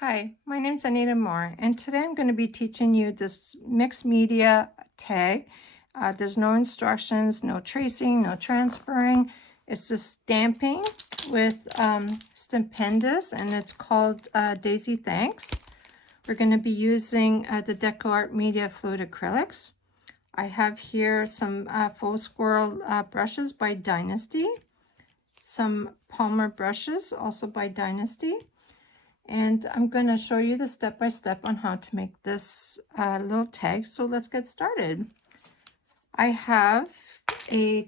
Hi, my name is Anita Moore, and today I'm going to be teaching you this mixed media tag. There's no instructions, no tracing, no transferring. It's just stamping with Stampendous, and it's called Daisy Thanks. We're going to be using the DecoArt Media Fluid Acrylics. I have here some Faux Squirrel brushes by Dynasty, some Palmer brushes also by Dynasty. And I'm going to show you the step-by-step on how to make this little tag. So let's get started. I have a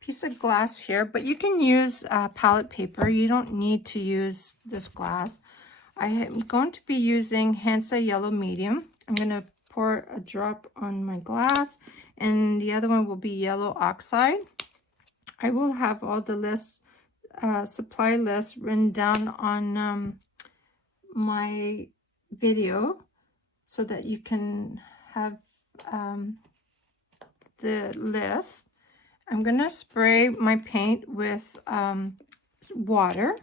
piece of glass here, but you can use palette paper. You don't need to use this glass. I am going to be using Hansa Yellow Medium. I'm going to pour a drop on my glass, and the other one will be Yellow Oxide. I will have all the lists supply list written down on my video so that you can have the list. I'm gonna spray my paint with water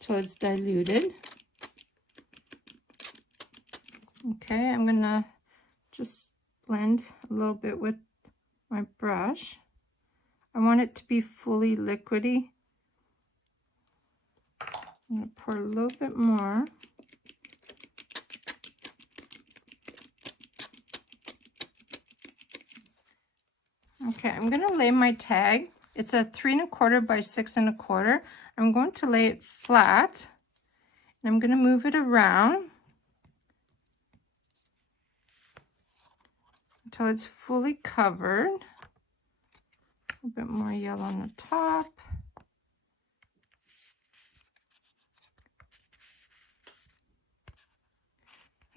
till it's diluted. Okay, I'm gonna just blend a little bit with my brush. I want it to be fully liquidy. I'm going to pour a little bit more. Okay, I'm going to lay my tag. It's a 3 1/4 by 6 1/4. I'm going to lay it flat, and I'm going to move it around until it's fully covered. A bit more yellow on the top.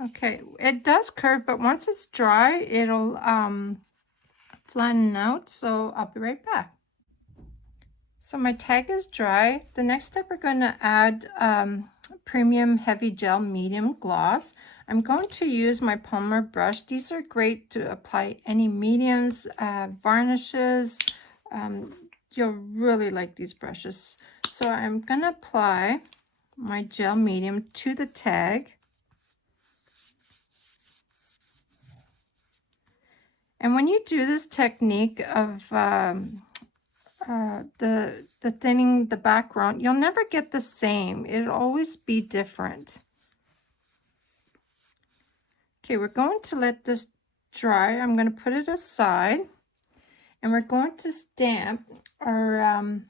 Okay, it does curve, but once it's dry, it'll flatten out, so I'll be right back. So my tag is dry. The next step, we're going to add premium heavy gel medium gloss. I'm going to use my Palmer brush. These are great to apply any mediums, varnishes. You'll really like these brushes. So I'm going to apply my gel medium to the tag. And when you do this technique of the thinning the background, you'll never get the same. It'll always be different. Okay, we're going to let this dry. I'm going to put it aside, and we're going to stamp our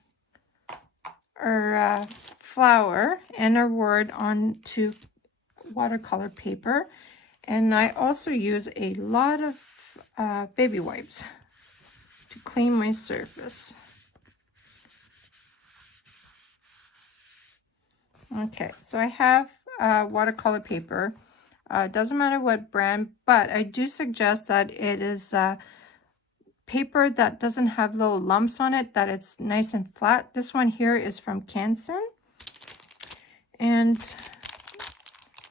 flower and our word onto watercolor paper. And I also use a lot of baby wipes to clean my surface. Okay, so I have watercolor paper. It doesn't matter what brand, but I do suggest that it is paper that doesn't have little lumps on it, that it's nice and flat. This one here is from Hansa. And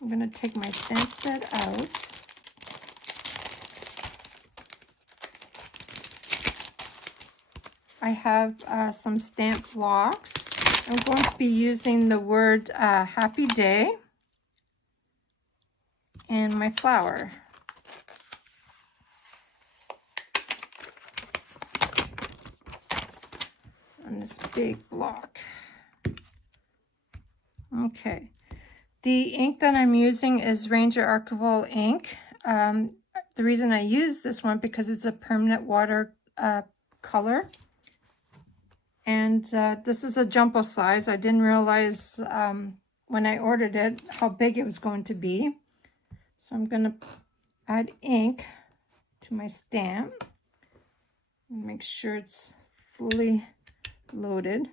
I'm going to take my stamp set out. I have some stamp blocks. I'm going to be using the word happy day and my flower. On this big block. Okay. The ink that I'm using is Ranger Archival ink. The reason I use this one because it's a permanent water color. And this is a jumbo size. I didn't realize when I ordered it how big it was going to be. So I'm going to add ink to my stamp. Make sure it's fully loaded.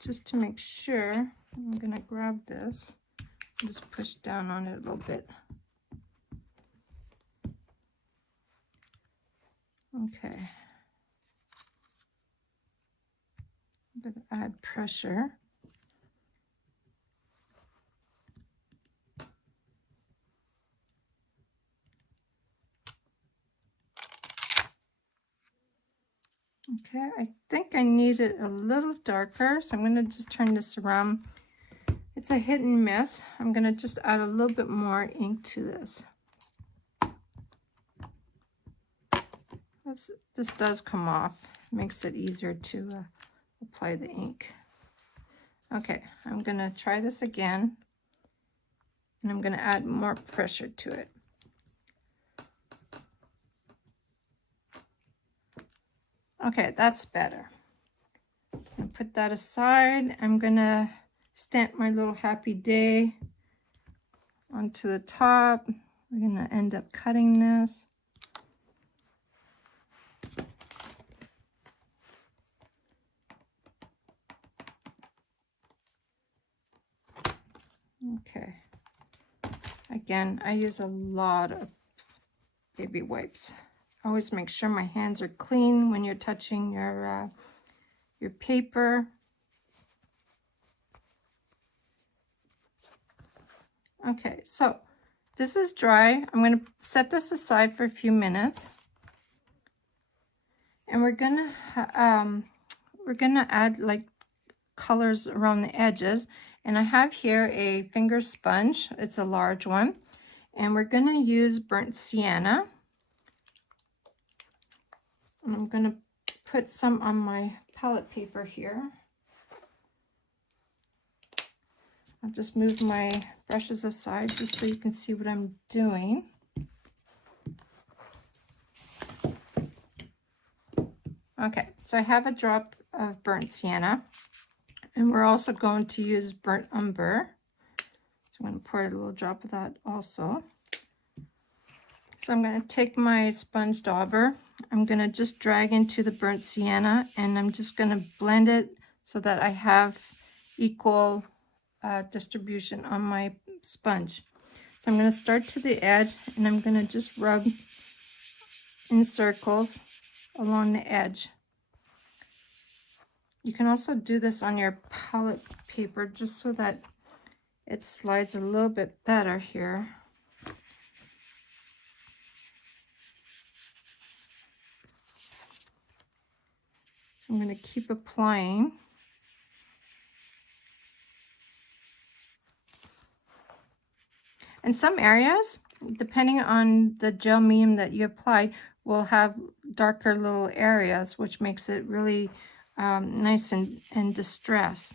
Just to make sure, I'm going to grab this. Just push down on it a little bit. Okay. I'm going to add pressure. Okay, I think I need it a little darker, so I'm going to just turn this around. It's a hit and miss. I'm going to just add a little bit more ink to this. Oops, this does come off. Makes it easier to apply the ink. Okay, I'm going to try this again, and I'm going to add more pressure to it. Okay, that's better. I'll put that aside. I'm going to stamp my little happy day onto the top. We're going to end up cutting this. Okay. Again, I use a lot of baby wipes. Always make sure my hands are clean when you're touching your paper. Okay, so this is dry. I'm going to set this aside for a few minutes, and we're gonna add like colors around the edges. And I have here a finger sponge. It's a large one, and we're going to use burnt sienna. And I'm going to put some on my palette paper here. I'll just move my brushes aside just so you can see what I'm doing. Okay, so I have a drop of burnt sienna, and we're also going to use burnt umber. So I'm going to pour a little drop of that also. So I'm going to take my sponge dauber. I'm going to just drag into the burnt sienna, and I'm just going to blend it so that I have equal distribution on my sponge. So I'm going to start to the edge, and I'm going to just rub in circles along the edge. You can also do this on your palette paper just so that it slides a little bit better here. So I'm going to keep applying. And some areas, depending on the gel medium that you applied, will have darker little areas, which makes it really nice and distressed.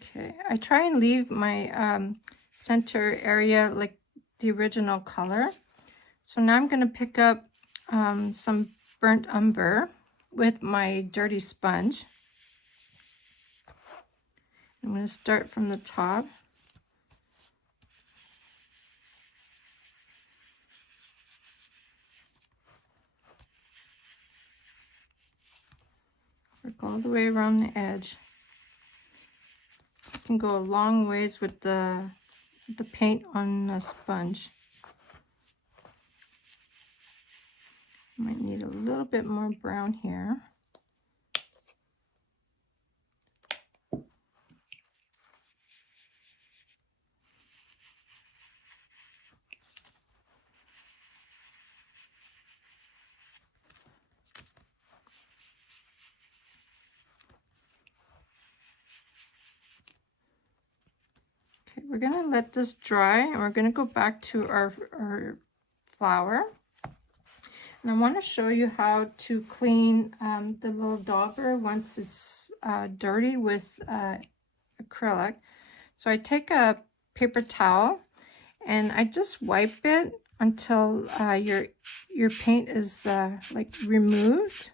Okay, I try and leave my center area like the original color. So now I'm going to pick up some burnt umber with my dirty sponge. I'm going to start from the top. Work all the way around the edge. You can go a long ways with the paint on the sponge. Might need a little bit more brown here. Okay, we're going to let this dry, and we're going to go back to our flower. And I want to show you how to clean the little dauber once it's dirty with acrylic. So I take a paper towel, and I just wipe it until your paint is like removed.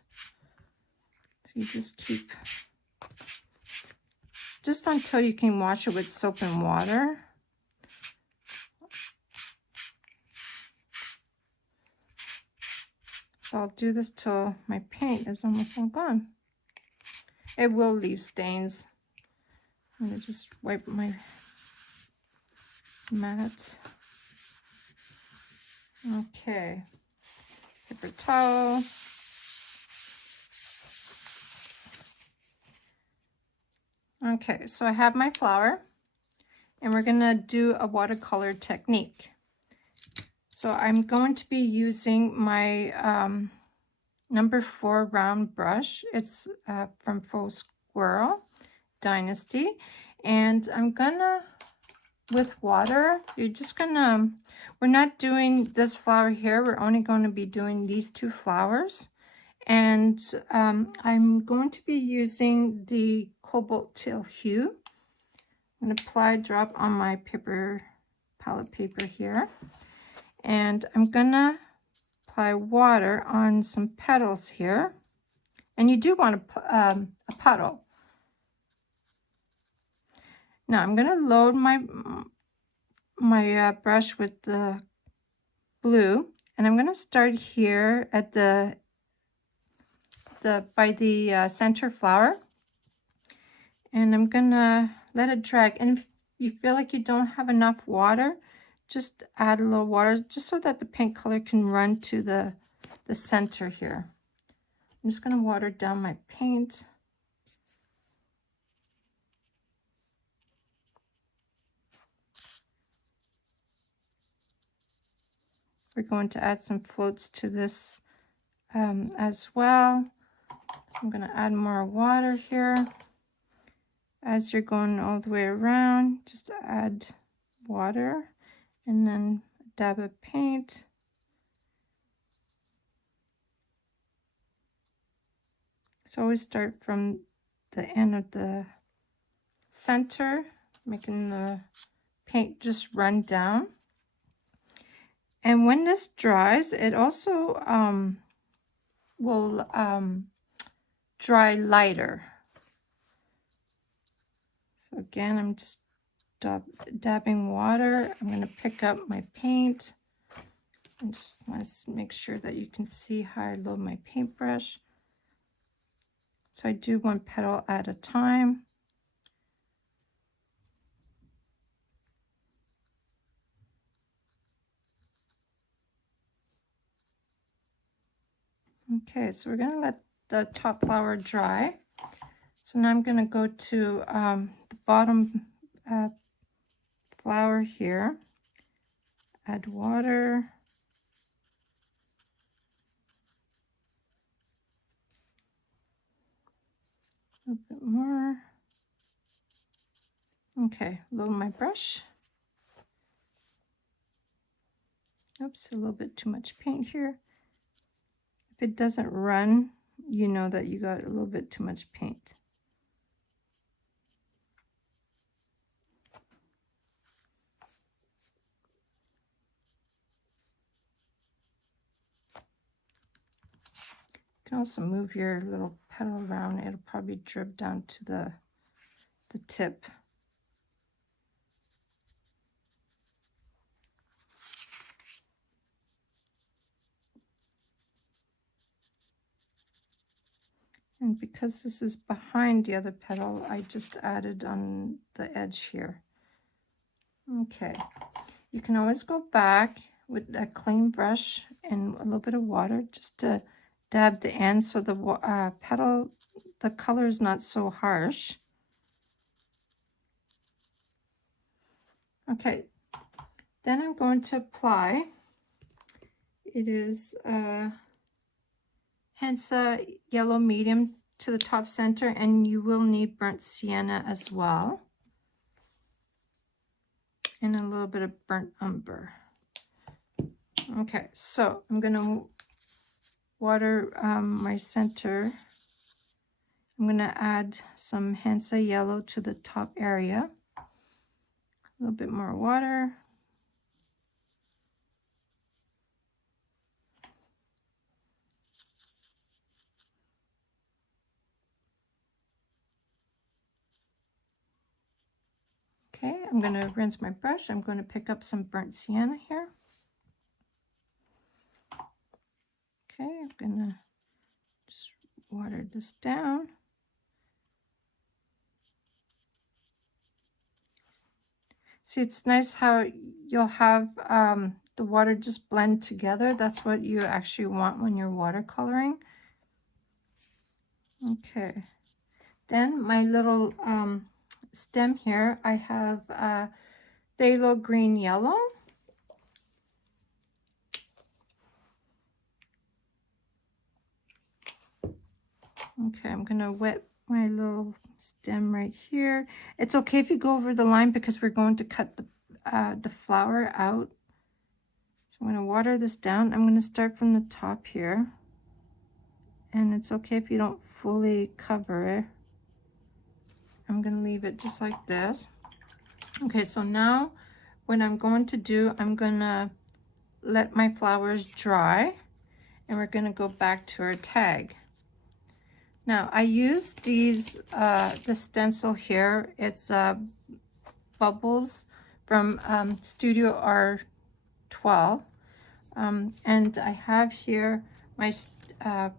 So you just keep, just until you can wash it with soap and water. So I'll do this till my paint is almost all gone. It will leave stains. I'm going to just wipe my mat. Okay, paper towel. Okay, so I have my flower, and we're gonna do a watercolor technique. So I'm going to be using my number 4 round brush. It's from Faux Squirrel Dynasty, and I'm gonna, with water, you're just gonna, we're not doing this flower here, we're only going to be doing these 2 flowers. And I'm going to be using the Cobalt Teal Hue. I'm going to apply a drop on my paper, palette paper here. And I'm going to apply water on some petals here. And you do want a puddle. Now I'm going to load my brush with the blue. And I'm going to start here at by the center flower, and I'm gonna let it drag. And if you feel like you don't have enough water, just add a little water, just so that the paint color can run to the center here. I'm just gonna water down my paint. We're going to add some floats to this as well. I'm going to add more water here. As you're going all the way around, just add water and then a dab of paint. So always start from the end of the center, making the paint just run down. And when this dries, it also will dry lighter. So again, I'm just dabbing water. I'm going to pick up my paint. I just want to make sure that you can see how I load my paintbrush. So I do 1 petal at a time. Okay, so we're going to let the top flower dry. So now I'm going to go to the bottom flower here, add water, a little bit more. Okay, load my brush. Oops, a little bit too much paint here. If it doesn't run, you know that you got a little bit too much paint. You can also move your little petal around. It'll probably drip down to the tip. And because this is behind the other petal, I just added on the edge here. Okay, you can always go back with a clean brush and a little bit of water just to dab the end so the petal, the color is not so harsh. Okay, then I'm going to apply, it is Hansa yellow medium to the top center, and you will need burnt sienna as well, and a little bit of burnt umber. Okay, so I'm going to water my center. I'm going to add some Hansa yellow to the top area, a little bit more water. Okay, I'm going to rinse my brush. I'm going to pick up some burnt sienna here. Okay, I'm going to just water this down. See, it's nice how you'll have the water just blend together. That's what you actually want when you're watercoloring. Okay, then my little stem here, I have phthalo green yellow. Okay, I'm gonna wet my little stem right here. It's okay if you go over the line because we're going to cut the flower out. So I'm gonna water this down. I'm gonna start from the top here. And it's okay if you don't fully cover it. I'm gonna leave it just like this. Okay, so now what I'm going to do, I'm gonna let my flowers dry and we're gonna go back to our tag. Now I use these, the stencil here. It's Bubbles from Studio R12. And I have here my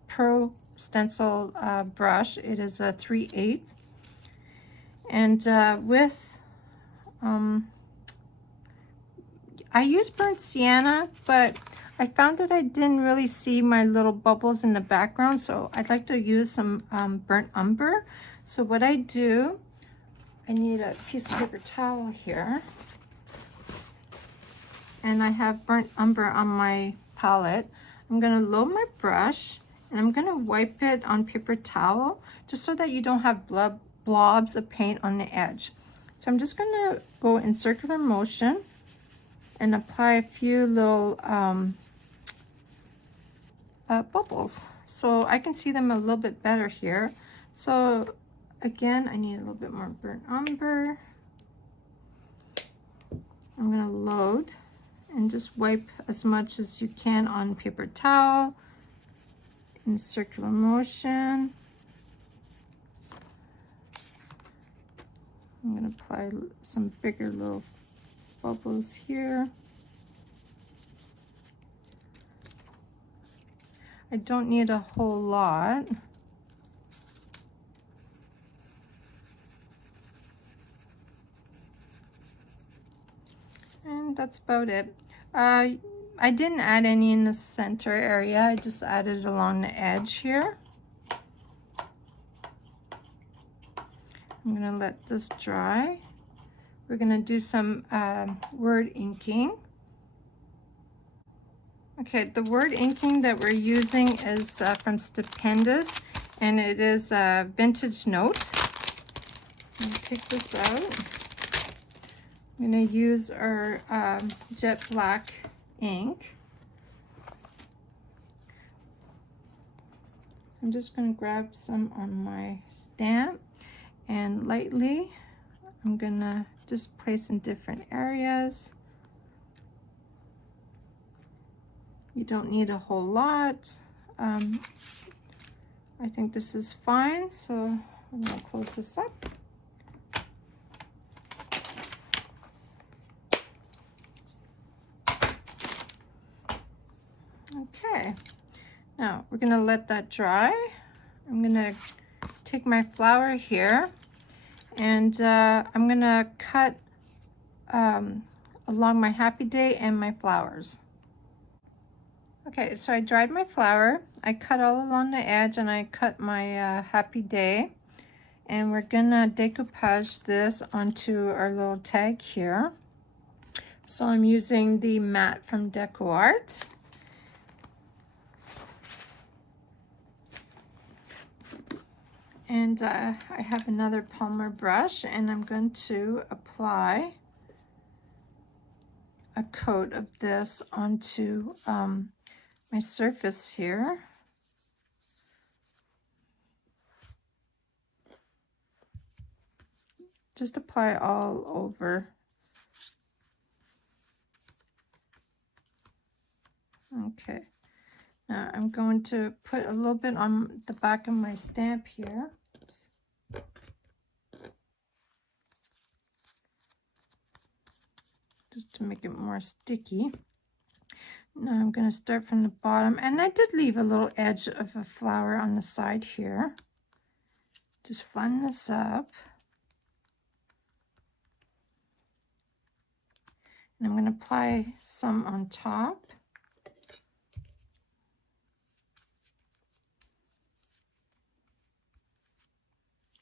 Pro stencil brush. It is a 3/8. And with, I use burnt sienna, but I found that I didn't really see my little bubbles in the background, so I'd like to use some burnt umber. So what I do, I need a piece of paper towel here, and I have burnt umber on my palette. I'm gonna load my brush, and I'm gonna wipe it on paper towel, just so that you don't have blobs of paint on the edge. So I'm just gonna go in circular motion and apply a few little bubbles, so I can see them a little bit better here. So again, I need a little bit more burnt umber. I'm gonna load and just wipe as much as you can on paper towel in circular motion. I'm gonna apply some bigger little bubbles here. I don't need a whole lot. And that's about it. I didn't add any in the center area. I just added along the edge here. I'm gonna let this dry. We're gonna do some word inking. Okay, the word inking that we're using is from Stampendous, and it is a vintage note. I'm gonna take this out. I'm gonna use our jet black ink. I'm just gonna grab some on my stamp, and lightly I'm gonna just place in different areas. You don't need a whole lot. I think this is fine, so I'm gonna close this up. Okay, now we're gonna let that dry. I'm gonna take my flower here, and I'm gonna cut along my happy day and my flowers. Okay, so I dried my flower, I cut all along the edge, and I cut my happy day, and we're gonna decoupage this onto our little tag here. So I'm using the matte from DecoArt. And I have another Palmer brush, and I'm going to apply a coat of this onto my surface here. Just apply all over. Okay, now I'm going to put a little bit on the back of my stamp here. Oops. Just to make it more sticky. Now I'm going to start from the bottom, and I did leave a little edge of a flower on the side here. Just flatten this up. And I'm going to apply some on top.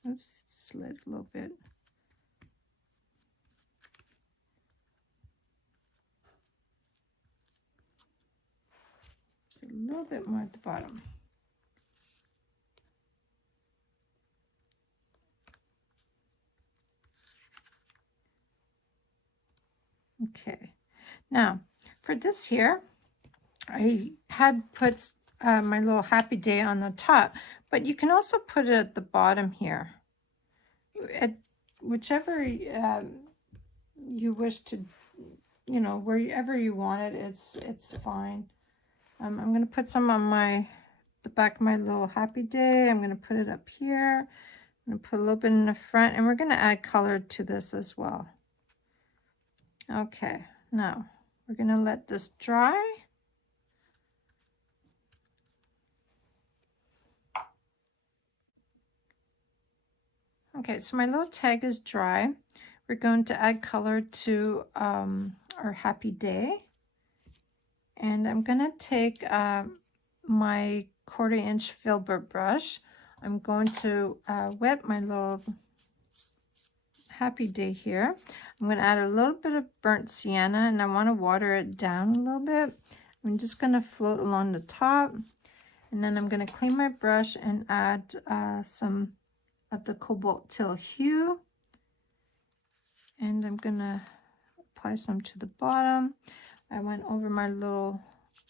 Oops, slid a little bit. little bit more at the bottom. Okay, now for this here, I had put my little happy day on the top, but you can also put it at the bottom here. At whichever you wish to, you know, wherever you want it, it's fine. I'm going to put some on the back of my little happy day. I'm going to put it up here. I'm going to put a little bit in the front, and we're going to add color to this as well. Okay, now we're going to let this dry. Okay, so my little tag is dry. We're going to add color to our happy day. And I'm going to take my 1/4 inch filbert brush. I'm going to wet my little happy day here. I'm going to add a little bit of burnt sienna, and I want to water it down a little bit. I'm just going to float along the top, and then I'm going to clean my brush and add some of the Cobalt Teal Hue, and I'm going to apply some to the bottom. I went over my little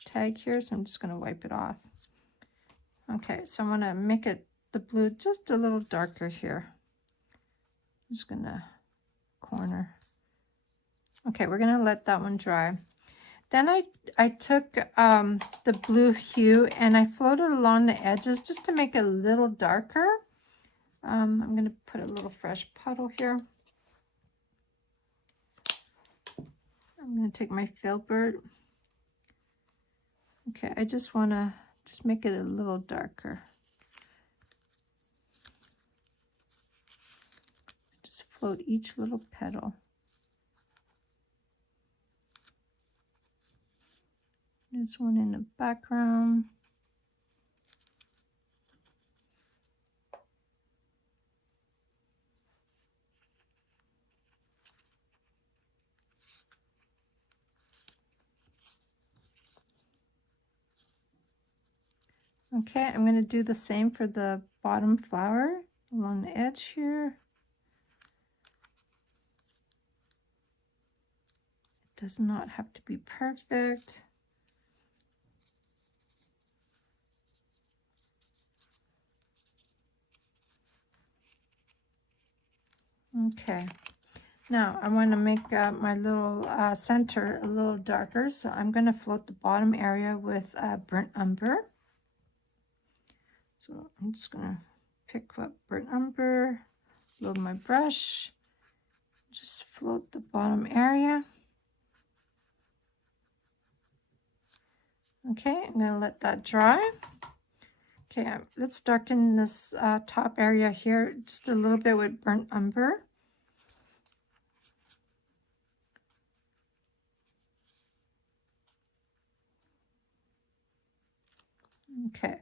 tag here, so I'm just going to wipe it off. Okay, so I'm going to make it the blue just a little darker here. I'm just going to corner. Okay, we're going to let that one dry. Then I took the blue hue and I floated along the edges just to make it a little darker. I'm going to put a little fresh puddle here. I'm going to take my filbert. Okay, I just want to make it a little darker. Just float each little petal. There's one in the background. Okay, I'm going to do the same for the bottom flower along the edge here. It does not have to be perfect. Okay, now I want to make my little center a little darker, so I'm going to float the bottom area with burnt umber. So I'm just going to pick up burnt umber, load my brush, just float the bottom area. Okay, I'm going to let that dry. Okay, let's darken this top area here just a little bit with burnt umber. Okay.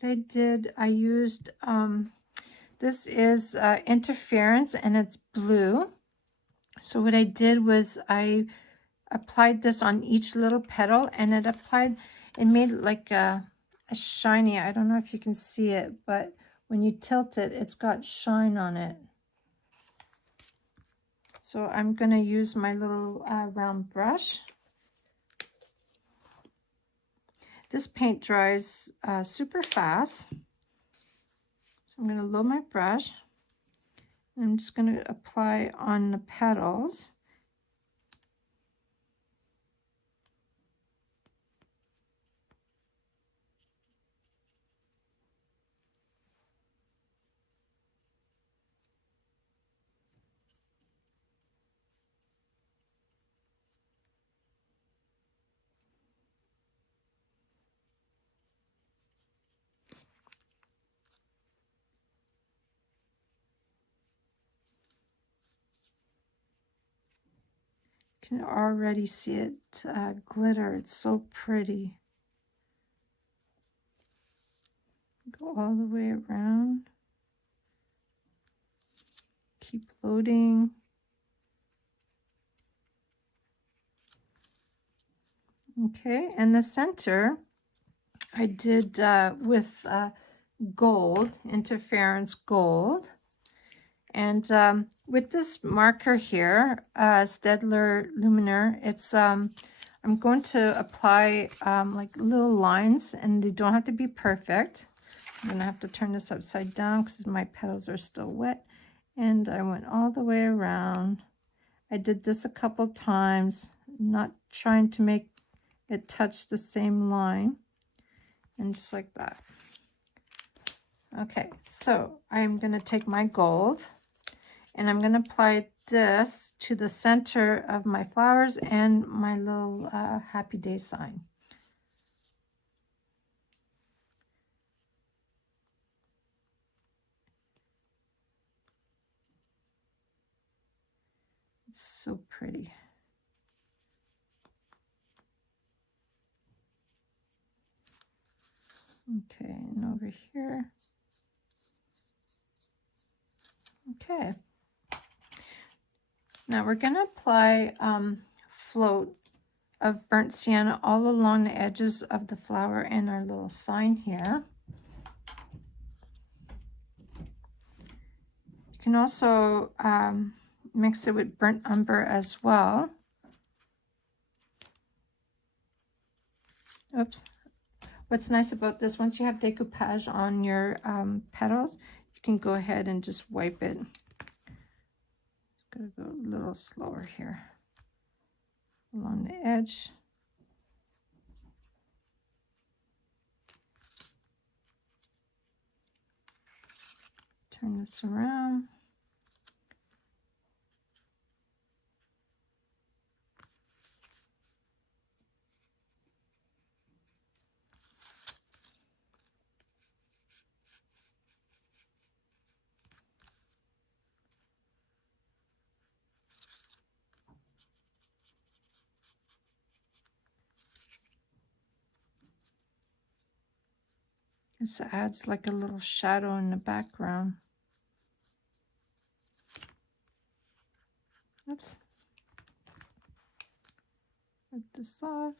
What I did, I used, this is interference and it's blue. So what I did was I applied this on each little petal, and it made like a shiny, I don't know if you can see it, but when you tilt it, it's got shine on it. So I'm going to use my little round brush. This paint dries super fast. So I'm going to load my brush. And I'm just going to apply on the petals. You can already see it glitter. It's so pretty. Go all the way around. keep loading. Okay, and the center I did with gold, interference gold. And with this marker here, Staedtler Luminar, it's I'm going to apply like little lines, and they don't have to be perfect. I'm gonna have to turn this upside down because my petals are still wet. And I went all the way around. I did this a couple times, not trying to make it touch the same line, and just like that. Okay, so I'm going to take my gold and I'm going to apply this to the center of my flowers and my little happy day sign. It's so pretty. Okay, and over here. Okay. Now we're going to apply float of burnt sienna all along the edges of the flower and our little sign here. You can also mix it with burnt umber as well. Oops. What's nice about this, once you have decoupage on your petals, you can go ahead and just wipe it. Gotta go a little slower here along the edge. Turn this around. This adds like a little shadow in the background. Oops. Wipe this off.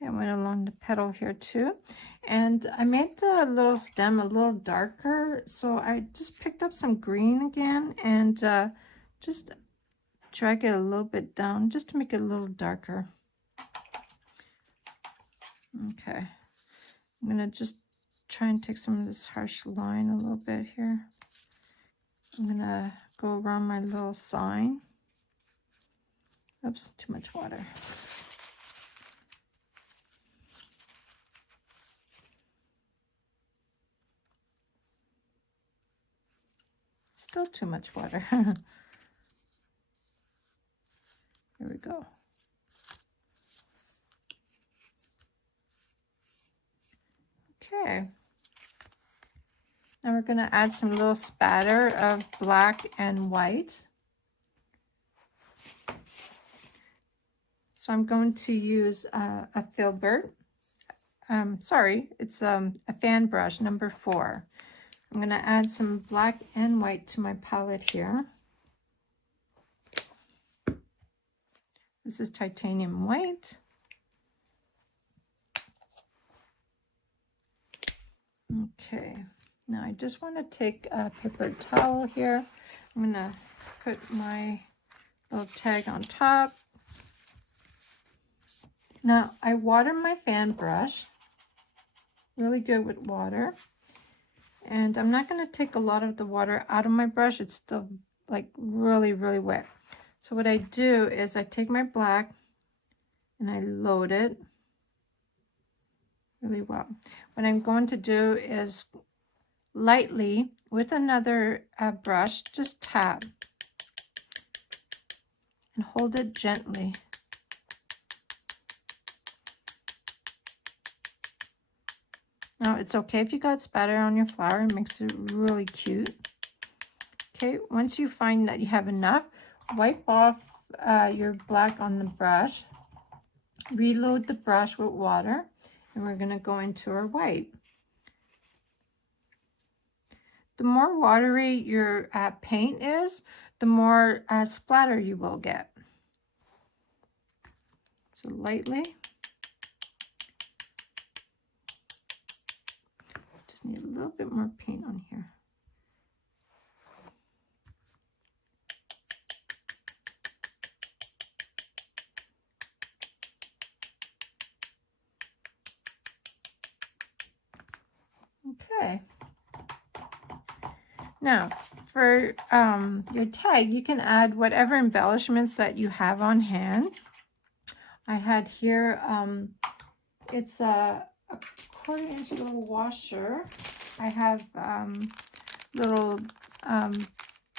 I went along the petal here too, and I made the little stem a little darker, so I just picked up some green again and just drag it a little bit down just to make it a little darker. Okay, I'm gonna just try and take some of this harsh line a little bit here. I'm gonna go around my little sign. Oops, too much water. Still too much water. Here we go. Okay. Now we're going to add some little spatter of black and white. So I'm going to use a filbert. Sorry, it's a fan brush, number 4. I'm going to add some black and white to my palette here. This is titanium white. Okay, now I just want to take a paper towel here. I'm going to put my little tag on top. Now I water my fan brush really good with water. And I'm not going to take a lot of the water out of my brush. It's still like really, really wet. So what I do is I take my black and I load it really well. What I'm going to do is lightly with another brush, just tap and hold it gently. Now, it's okay if you got spatter on your flower. It makes it really cute. Okay, once you find that you have enough, wipe off your black on the brush, reload the brush with water, and we're going to go into our white. The more watery your paint is, the more splatter you will get. So lightly. Just need a little bit more paint on here. Okay. Now, for your tag, you can add whatever embellishments that you have on hand. I had here, it's a 1/4 inch little washer. I have little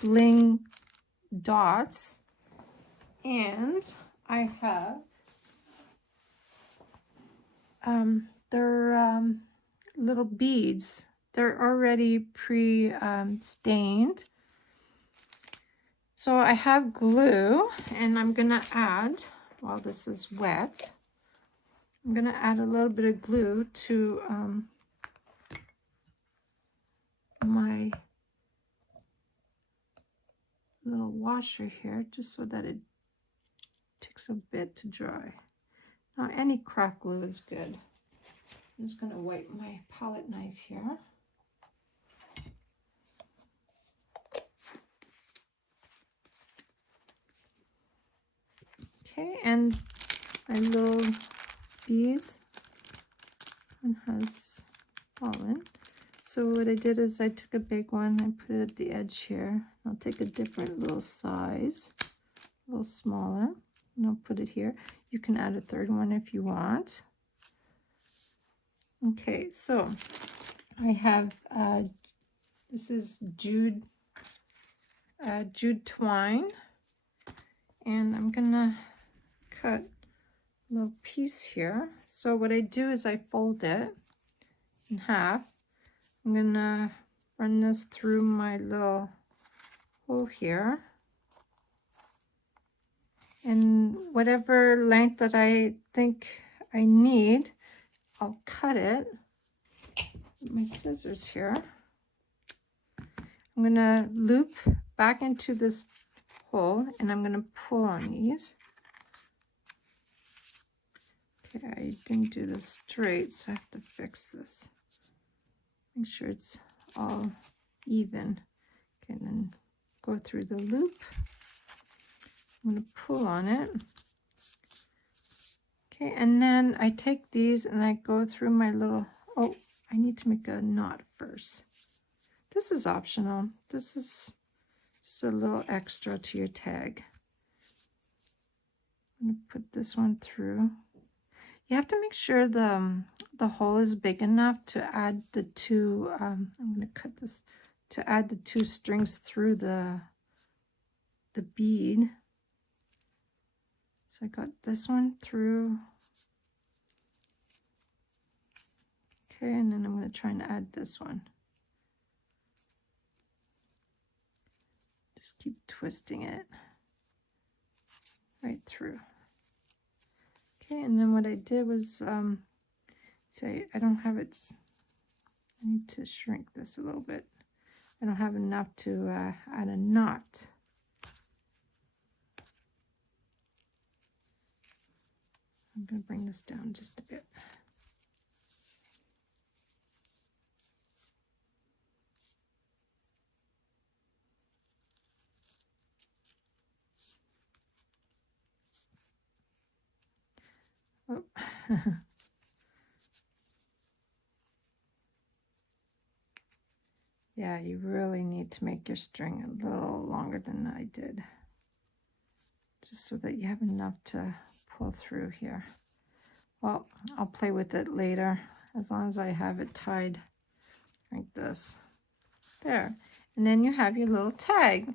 bling dots, and I have they're little beads. They're already pre-stained. So I have glue, and I'm gonna add, while this is wet, I'm gonna add a little bit of glue to my little washer here, just so that it takes a bit to dry. Now, any craft glue is good. I'm just going to wipe my palette knife here. Okay, and my little beads, one has fallen. So what I did is I took a big one, I put it at the edge here. I'll take a different little size, a little smaller, and I'll put it here. You can add a third one if you want. Okay, so I have, this is Jute twine, and I'm gonna cut a little piece here. So what I do is I fold it in half. I'm gonna run this through my little hole here, and whatever length that I think I need, I'll cut it with my scissors here. I'm gonna loop back into this hole, and I'm gonna pull on these. Okay, I didn't do this straight, so I have to fix this. Make sure it's all even. Okay, and then go through the loop. I'm going to pull on it. Okay, and then I take these and I go through my little, oh, I need to make a knot first. This is optional. This is just a little extra to your tag. I'm going to put this one through. You have to make sure the hole is big enough to add the two, I'm going to cut this, to add the 2 strings through the bead. So I got this one through. Okay, and then I'm going to try and add this one. Just keep twisting it right through. Okay, and then what I did was say I don't have it, I need to shrink this a little bit. I don't have enough to add a knot. I'm going to bring this down just a bit. Oh. Yeah, you really need to make your string a little longer than I did, just so that you have enough to pull through here. Well, I'll play with it later, as long as I have it tied like this. There. And then you have your little tag.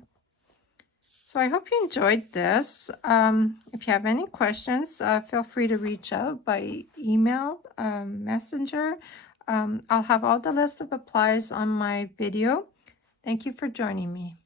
So I hope you enjoyed this. If you have any questions, feel free to reach out by email, messenger. I'll have all the list of applies on my video. Thank you for joining me.